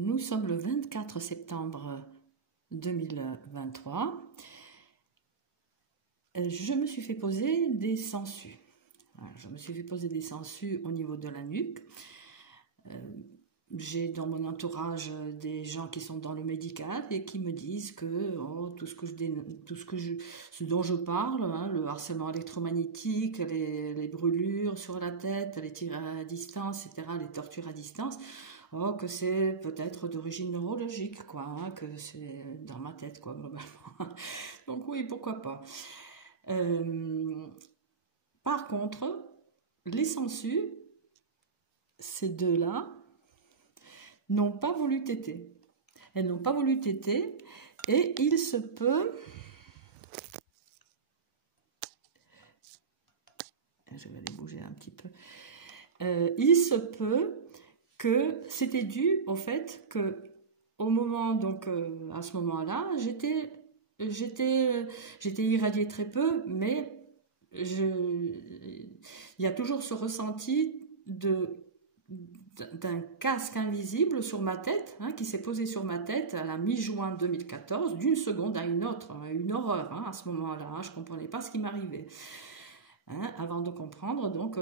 Nous sommes le 24 septembre 2023. Je me suis fait poser des sangsues. Je me suis fait poser des sangsues au niveau de la nuque. J'ai dans mon entourage des gens qui sont dans le médical et qui me disent que ce dont je parle, hein, le harcèlement électromagnétique, les brûlures sur la tête, les tirs à distance, etc., les tortures à distance, que c'est peut-être d'origine neurologique, quoi, hein, que c'est dans ma tête, quoi, globalement. Donc oui, pourquoi pas. Par contre, les sangsues, ces deux-là, n'ont pas voulu téter. Elles n'ont pas voulu téter et il se peut... Je vais les bouger un petit peu. Il se peut que c'était dû au fait que au moment, donc à ce moment-là, j'étais irradiée très peu, mais il y a toujours ce ressenti d'un casque invisible sur ma tête, hein, qui s'est posé sur ma tête à la mi-juin 2014, d'une seconde à une autre, hein, une horreur, hein, à ce moment-là, hein, je ne comprenais pas ce qui m'arrivait. Hein, avant de comprendre, donc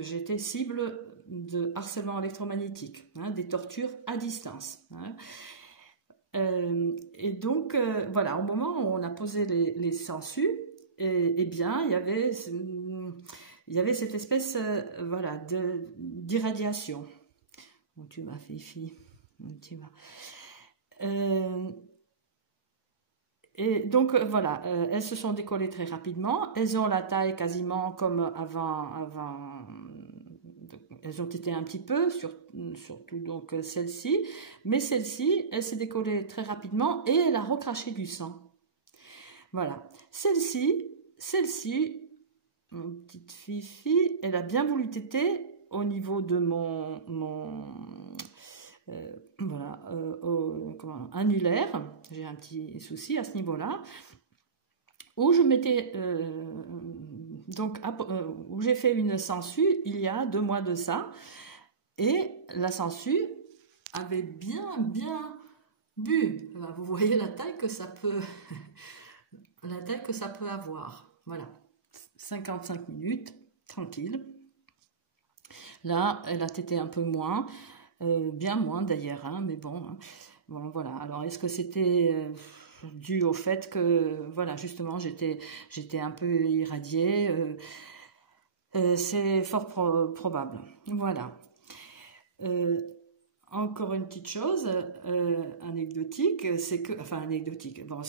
j'étais cible de harcèlement électromagnétique, hein, des tortures à distance. Hein. Et donc, voilà, au moment où on a posé les sangsues, eh bien, il y avait cette espèce voilà, d'irradiation. Bon, tu vas, Fifi, tu vas. Et donc, voilà, elles se sont décollées très rapidement. Elles ont la taille quasiment comme avant. Elles ont été un petit peu, surtout donc celle-ci. Mais celle-ci, elle s'est décollée très rapidement et elle a recraché du sang. Voilà. Celle-ci, mon petite Fifi, elle a bien voulu téter au niveau de mon annulaire. J'ai un petit souci à ce niveau-là. Où je m'étais où j'ai fait une sangsue il y a 2 mois de ça, et la sangsue avait bien bu. Là, vous voyez la taille que ça peut avoir. Voilà, 55 minutes, tranquille. Là, elle a tété un peu moins, bien moins d'ailleurs, hein, mais bon, hein. Bon, voilà. Alors, est-ce que c'était dû au fait que, voilà, justement, j'étais un peu irradiée, c'est fort probable. Voilà. Encore une petite chose anecdotique, c'est que, enfin anecdotique, bon,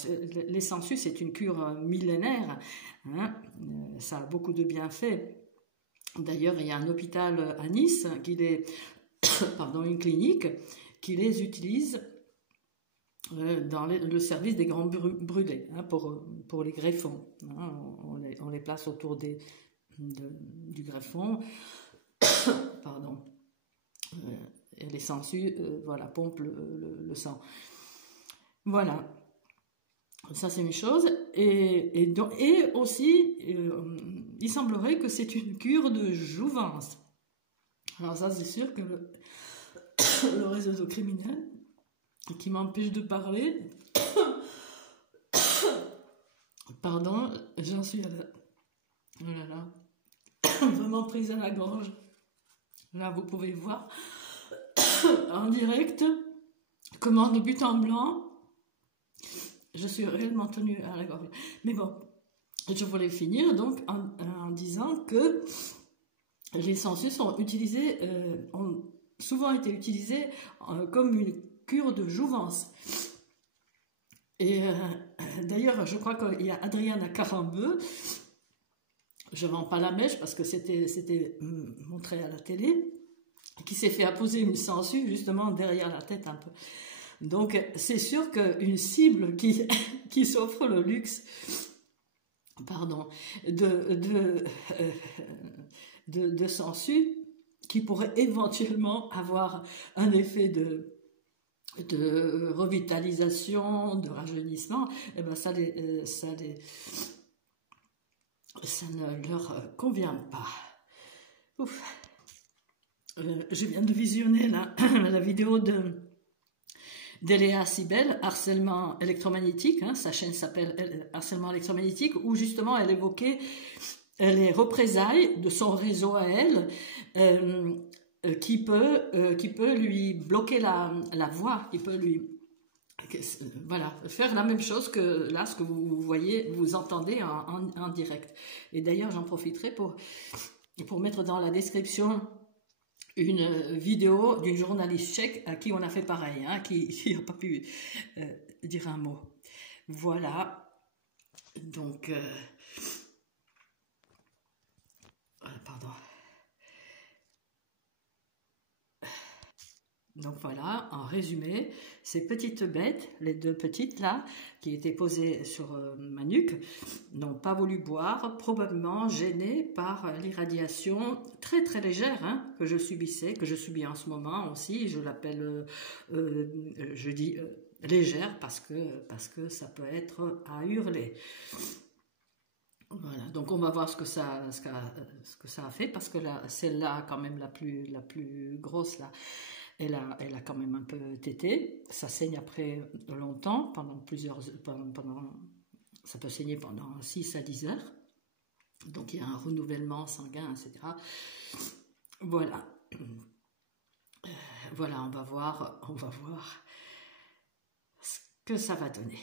les sangsues, c'est une cure millénaire, hein, ça a beaucoup de bienfaits. D'ailleurs, il y a un hôpital à Nice, une clinique, qui les utilise dans le service des grands brûlés, hein, pour les greffons. Hein, on les place autour du greffon. Pardon. Et les sangsues, voilà, pompent le sang. Voilà. Ça, c'est une chose. Et aussi, il semblerait que c'est une cure de jouvence. Alors ça, c'est sûr que le réseau criminel qui m'empêche de parler. Pardon, j'en suis à la... Oh là là. Vraiment prise à la gorge. Là, vous pouvez voir en direct comment de but en blanc je suis réellement tenue à la gorge. Mais bon, je voulais finir donc en disant que les sangsues sont utilisées, ont souvent été utilisées comme une cure de jouvence. Et d'ailleurs, je crois qu'il y a Adriana Carambeu, je ne vends pas la mèche parce que c'était montré à la télé, qui s'est fait apposer une sangsue justement derrière la tête un peu. Donc c'est sûr qu'une cible qui s'offre le luxe, pardon, de sangsue, qui pourrait éventuellement avoir un effet de revitalisation, de rajeunissement, eh ben ça ne leur convient pas. Ouf. Je viens de visionner la vidéo d'Eléa Sibel, harcèlement électromagnétique, hein, sa chaîne s'appelle Harcèlement électromagnétique, où justement elle évoquait les représailles de son réseau à elle, qui peut lui bloquer la voix, qui peut lui voilà, faire la même chose que là, ce que vous voyez, vous entendez en direct. Et d'ailleurs, j'en profiterai pour mettre dans la description une vidéo d'une journaliste tchèque à qui on a fait pareil, hein, qui n'a pas pu dire un mot. Voilà. Donc, pardon. Donc voilà, en résumé, ces petites bêtes, les deux petites là, qui étaient posées sur ma nuque, n'ont pas voulu boire, probablement gênées par l'irradiation très très légère, hein, que je subissais, que je subis en ce moment aussi. Je l'appelle, je dis légère parce que ça peut être à hurler. Voilà, donc on va voir ce que ça a fait, parce que là, celle-là, quand même la plus grosse là, elle a quand même un peu tété. Ça saigne après longtemps, ça peut saigner pendant 6 à 10 heures. Donc il y a un renouvellement sanguin, etc. Voilà. Voilà, on va voir ce que ça va donner.